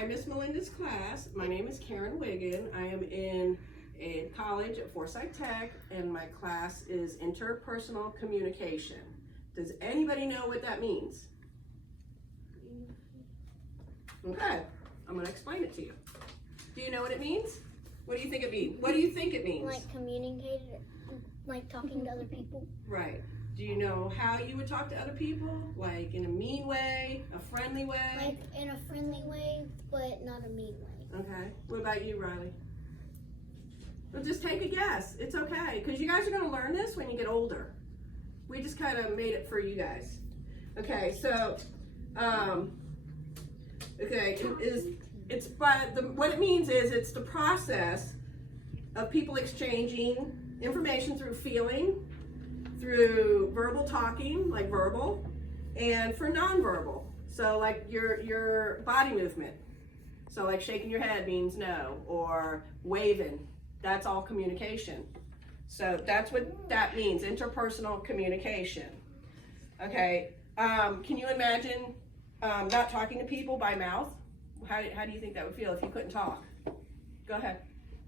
Hi, Miss Melinda's class. My name is Karen Wiggin. I am in college at Forsyth Tech, and my class is Interpersonal Communication. Does anybody know what that means? Okay, I'm going to explain it to you. Do you know what it means? What do you think it means? What do you think it means? Like communicate, like talking to other people. Right. Do you know how you would talk to other people? Like in a mean way, a friendly way? Like in a friendly way, but not a mean way. Okay. What about you, Riley? Well, just take a guess. It's okay, because you guys are going to learn this when you get older. We just kind of made it for you guys. Okay, so, it's by what it means is it's the process of people exchanging information through feeling, through verbal talking, like verbal, and for nonverbal. So like your body movement. So like shaking your head means no, or waving. That's all communication. So that's what that means, interpersonal communication. Okay, can you imagine not talking to people by mouth? How do you think that would feel if you couldn't talk? Go ahead.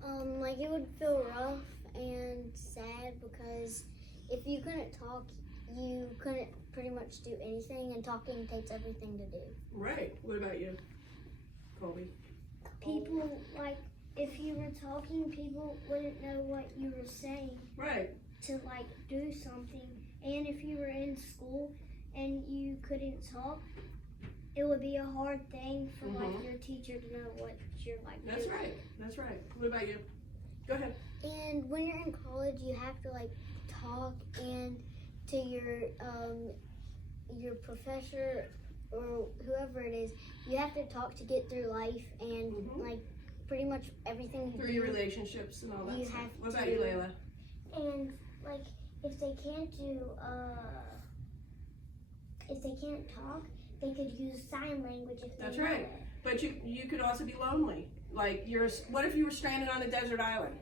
Like it would feel rough and sad because if you couldn't talk, you couldn't pretty much do anything, and talking takes everything to do. Right. What about you, Colby? People, like, if you were talking, people wouldn't know what you were saying. Right. To, like, do something. And if you were in school and you couldn't talk, it would be a hard thing for, like, your teacher to know what you're, like, That's doing. right. That's right. What about you? Go ahead. And when you're in college, you have to, like, talk and to your professor or whoever it is, you have to talk to get through life, and like pretty much everything Through your relationships and all that you stuff. have What about to- you, Layla? And like if they can't talk, they could use sign language if they That's know right. it. But you could also be lonely. Like what if you were stranded on a desert island?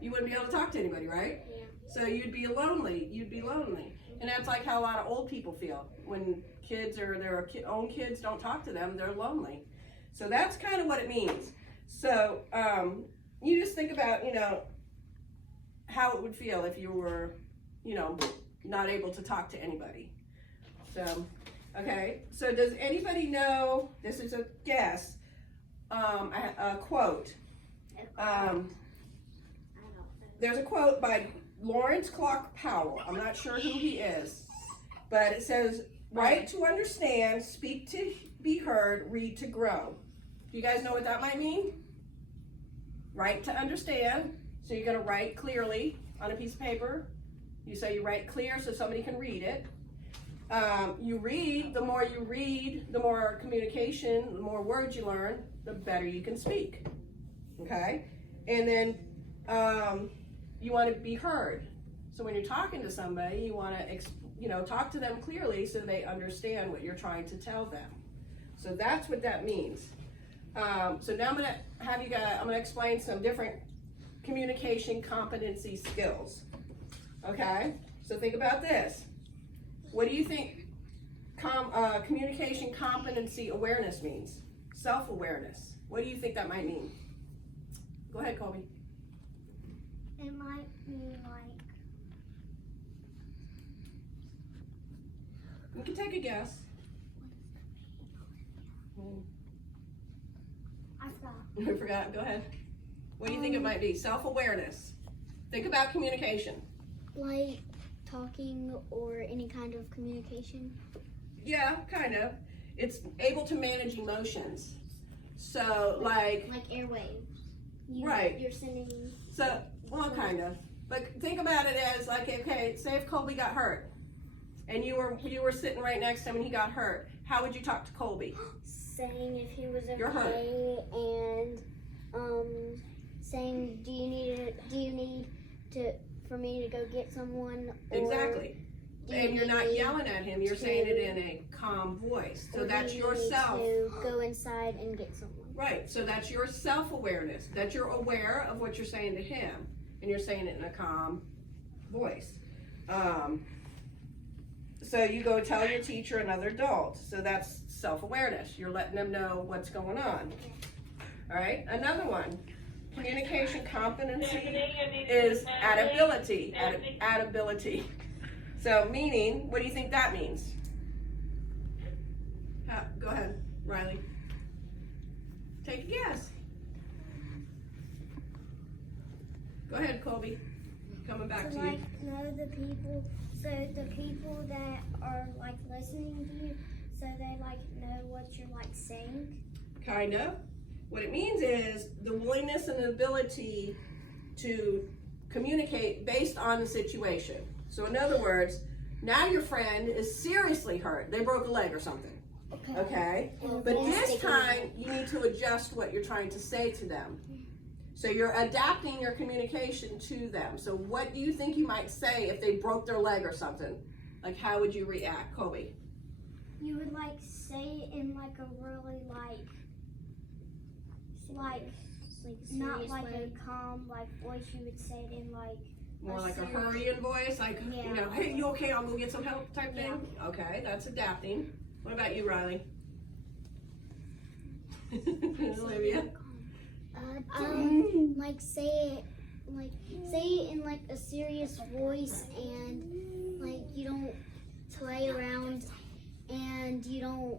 You wouldn't be able to talk to anybody, right? Yeah. So you'd be lonely. You'd be lonely. And that's like how a lot of old people feel when kids or their own kids don't talk to them. They're lonely. So that's kind of what it means. So you just think about, how it would feel if you were, not able to talk to anybody. So, okay. So does anybody know, this is a guess, a quote. There's a quote by Lawrence Clark Powell. I'm not sure who he is, but it says, "Write to understand, speak to be heard, read to grow." Do you guys know what that might mean? Write to understand. So you're going to write clearly on a piece of paper. You say you write clear so somebody can read it. You read. The more you read, the more communication, the more words you learn, the better you can speak. Okay? And then you want to be heard. So when you're talking to somebody, you want to, talk to them clearly so they understand what you're trying to tell them. So that's what that means. So now I'm going to explain some different communication competency skills. Okay? So think about this. What do you think communication competency awareness means? Self-awareness. What do you think that might mean? Go ahead, Colby. It might mean like You can take a guess. I forgot. I forgot. Go ahead. What do you think it might be? Self-awareness. Think about communication. Like talking or any kind of communication. Yeah, kind of. It's able to manage emotions. So, like airwaves. Right. You're sending. So, well, kind of. But think about it as like, okay, say if Colby got hurt, and you were sitting right next to him and he got hurt. How would you talk to Colby? Saying if he was You're hurt. okay, and saying do you need for me to go get someone? Exactly. And you're not yelling at him. You're saying it in a calm voice. So that's yourself. To go inside and get someone. Right. So that's your self-awareness. That you're aware of what you're saying to him, and you're saying it in a calm voice. So you go tell your teacher, another adult. So that's self-awareness. You're letting them know what's going on. All right, another one. Communication competency is adaptability. Adaptability. So meaning, what do you think that means? Go ahead, Riley. Take a guess. Go ahead, Colby. Coming back to you. Like know the people, so the people that are like listening to you, so they like know what you're like saying. Kind of. What it means is the willingness and the ability to communicate based on the situation. So in other words, now your friend is seriously hurt. They broke a leg or something. Okay? But this time you need to adjust what you're trying to say to them. So you're adapting your communication to them. So what do you think you might say if they broke their leg or something? Like how would you react, Colby? You would like say it in like a really like not like a calm like voice. You would say it in like more like a hurrying voice, like you know, hey, you okay? I'll go get some help type thing. Okay, that's adapting. What about you, Riley? Olivia? Like say it in like a serious voice, and like you don't play around, and you don't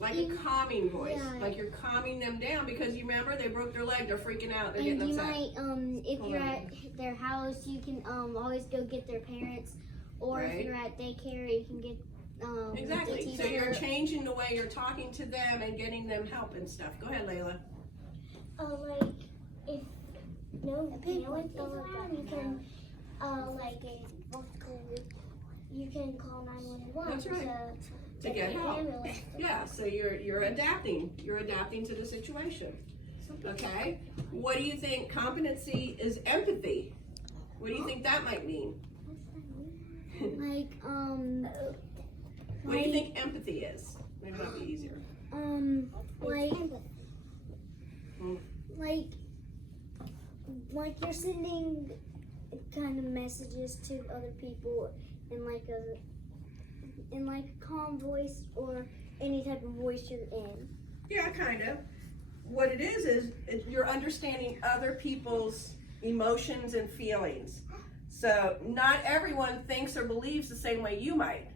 like a calming voice, yeah. like you're calming them down because you remember they broke their leg, they're freaking out, they're and getting you upset. might if you're at their house, you can always go get their parents, or Right. if you're at daycare, you can get Exactly. the So teacher. you're changing the way you're talking to them and getting them help and stuff. Go ahead, Layla. Like if no parents around, you can you can call 911. That's right. To get help. Yeah. So you're adapting. You're adapting to the situation. Okay. What do you think competency is? Empathy. What do you think that might mean? What do you think empathy is? Maybe that'll be easier. Like you're sending kind of messages to other people in like a calm voice or any type of voice you're in. Yeah, kind of. What it is you're understanding other people's emotions and feelings. So not everyone thinks or believes the same way you might.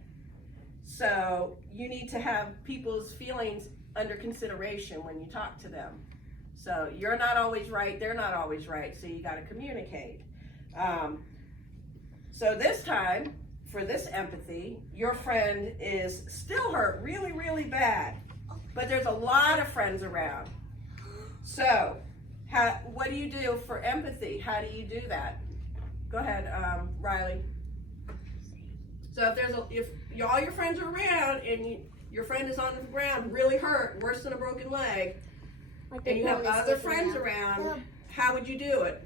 So you need to have people's feelings under consideration when you talk to them. So you're not always right, they're not always right, so you got to communicate. So this time, for this empathy, your friend is still hurt really, really bad, but there's a lot of friends around. So what do you do for empathy? How do you do that? Go ahead, Riley. So if all your friends are around and your friend is on the ground really hurt, worse than a broken leg, and you have other friends around, how would you do it?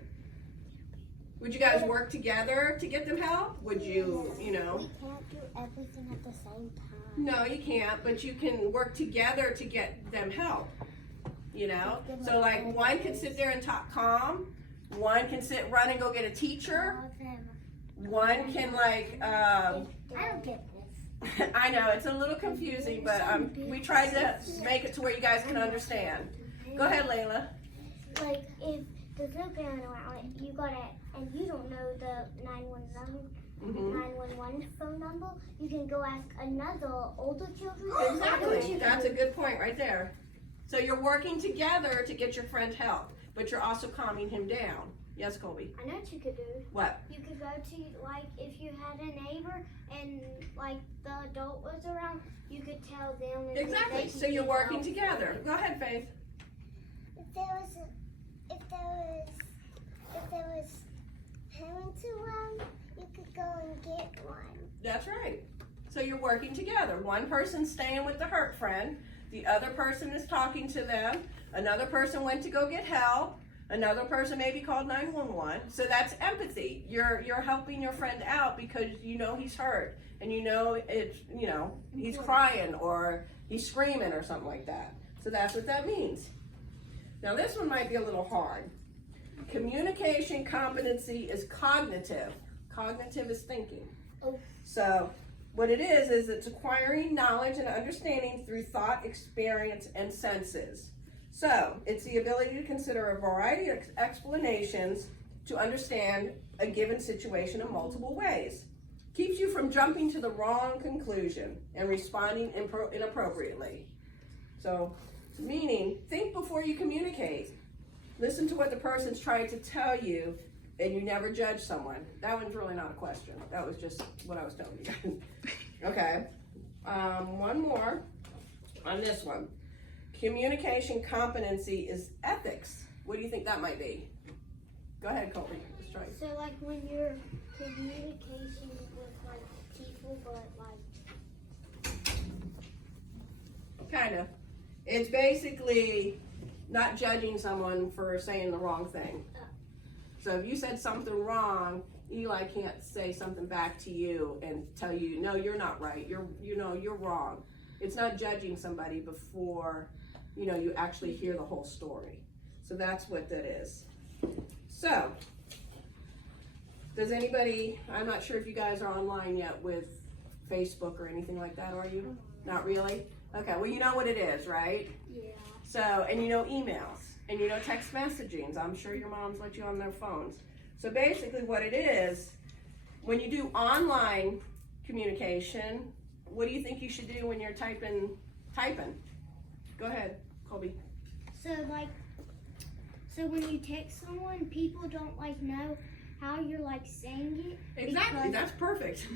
Would you guys work together to get them help? Would you, We can't do everything at the same time. No, you can't, but you can work together to get them help, you know? So like one can sit there and talk calm, one can run and go get a teacher, one can I don't get this. I know, it's a little confusing, but we tried to make it to where you guys can understand. Go ahead, Layla. Like if there's no parent around, you gotta, and you don't know the 911 phone number, you can go ask another older children. Exactly, that's a good point right there. So you're working together to get your friend help, but you're also calming him down. Yes, Colby? I know what you could do. What? You could go to, like, if you had a neighbor and, like, the adult was around, you could tell them. And Exactly, so you're working together. Go ahead, Faith. If there was parents around, you could go and get one. That's right. So you're working together. One person's staying with the hurt friend, the other person is talking to them, another person went to go get help, another person maybe called 911. So that's empathy. You're helping your friend out because you know he's hurt and you know he's crying or he's screaming or something like that. So that's what that means. Now this one might be a little hard. Communication competency is cognitive. Cognitive is thinking. So what it is it's acquiring knowledge and understanding through thought, experience, and senses. So it's the ability to consider a variety of explanations to understand a given situation in multiple ways. Keeps you from jumping to the wrong conclusion and responding inappropriately. So, meaning, think before you communicate. Listen to what the person's trying to tell you, and you never judge someone. That one's really not a question. That was just what I was telling you. Okay. One more on this one. Communication competency is ethics. What do you think that might be? Go ahead, Colby. Let's try. So like when you're communicating with like people, but like Kind of. It's basically not judging someone for saying the wrong thing. So if you said something wrong, Eli can't say something back to you and tell you, no, you're not right. You're wrong. It's not judging somebody before, you actually hear the whole story. So that's what that is. So, does anybody, I'm not sure if you guys are online yet with Facebook or anything like that, are you? Not really? Okay, well, you know what it is, right? yeah. So, and you know emails, and you know text messaging. I'm sure your moms let you on their phones. So basically what it is, when you do online communication, what do you think you should do when you're typing? Go ahead, Colby. So when you text someone, people don't like know how you're like saying it. Exactly, that's perfect.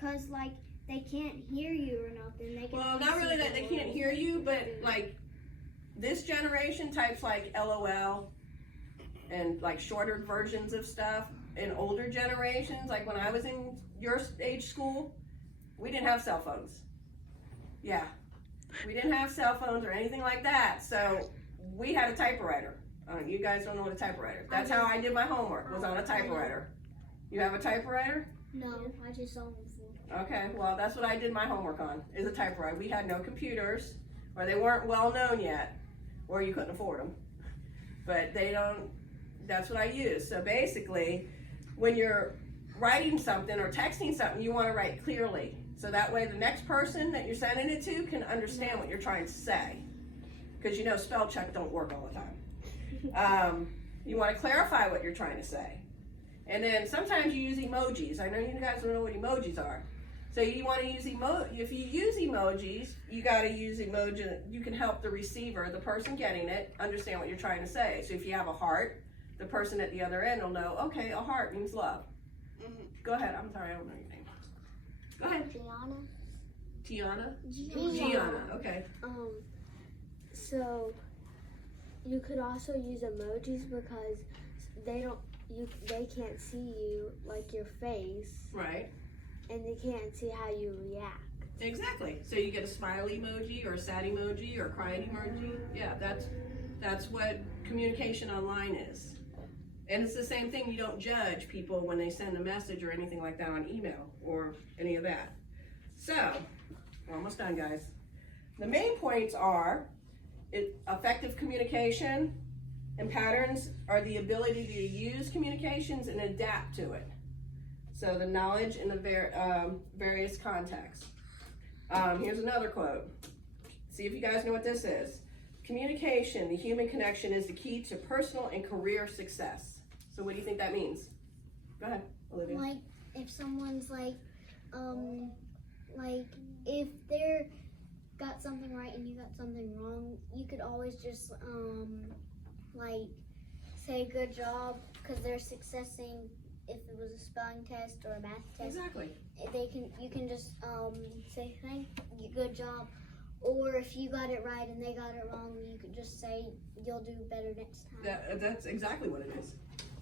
Cause like they can't hear you or nothing. They can Well, not really that they can't hear you, but like this generation types like LOL and like shorter versions of stuff. In older generations, like when I was in your age school, we didn't have cell phones. Yeah, we didn't have cell phones or anything like that. So we had a typewriter. You guys don't know what a typewriter. That's how I did my homework, was on a typewriter. You have a typewriter? No, I just saw them before. Okay, well, that's what I did my homework on, is a typewriter. We had no computers, or they weren't well known yet, or you couldn't afford them. But that's what I used. So basically, when you're writing something or texting something, you want to write clearly. So that way the next person that you're sending it to can understand what you're trying to say. Because spell check don't work all the time. You want to clarify what you're trying to say. And then sometimes you use emojis. I know you guys don't know what emojis are. So you want to use if you use emojis, you got to use emoji. You can help the receiver, the person getting it, understand what you're trying to say. So if you have a heart, the person at the other end will know, okay, a heart means love. Go ahead. I'm sorry, I don't know your name. Go ahead. Gianna. Gianna. Okay. So you could also use emojis because they can't see you, like your face, Right. and they can't see how you react. Exactly. So you get a smile emoji or a sad emoji or a crying emoji. Yeah, that's what communication online is. And it's the same thing. You don't judge people when they send a message or anything like that on email or any of that. So, we're almost done, guys. The main points are effective communication and patterns are the ability to use communications and adapt to it. So the knowledge in the various contexts. Here's another quote. See if you guys know what this is. Communication, the human connection, is the key to personal and career success. So what do you think that means? Go ahead, Olivia. Like if someone's like if they're got something right and you got something wrong, you could always just say good job because they're successing. If it was a spelling test or a math test, Exactly. you can just say thank you, good job. Or if you got it right and they got it wrong, you could just say you'll do better next time. That's exactly what it is.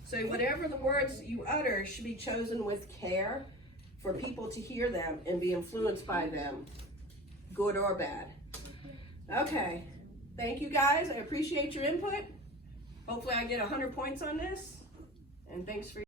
So whatever the words you utter should be chosen with care for people to hear them and be influenced by them, good or bad. Okay, thank you guys. I appreciate your input. Hopefully I get 100 points on this. And thanks for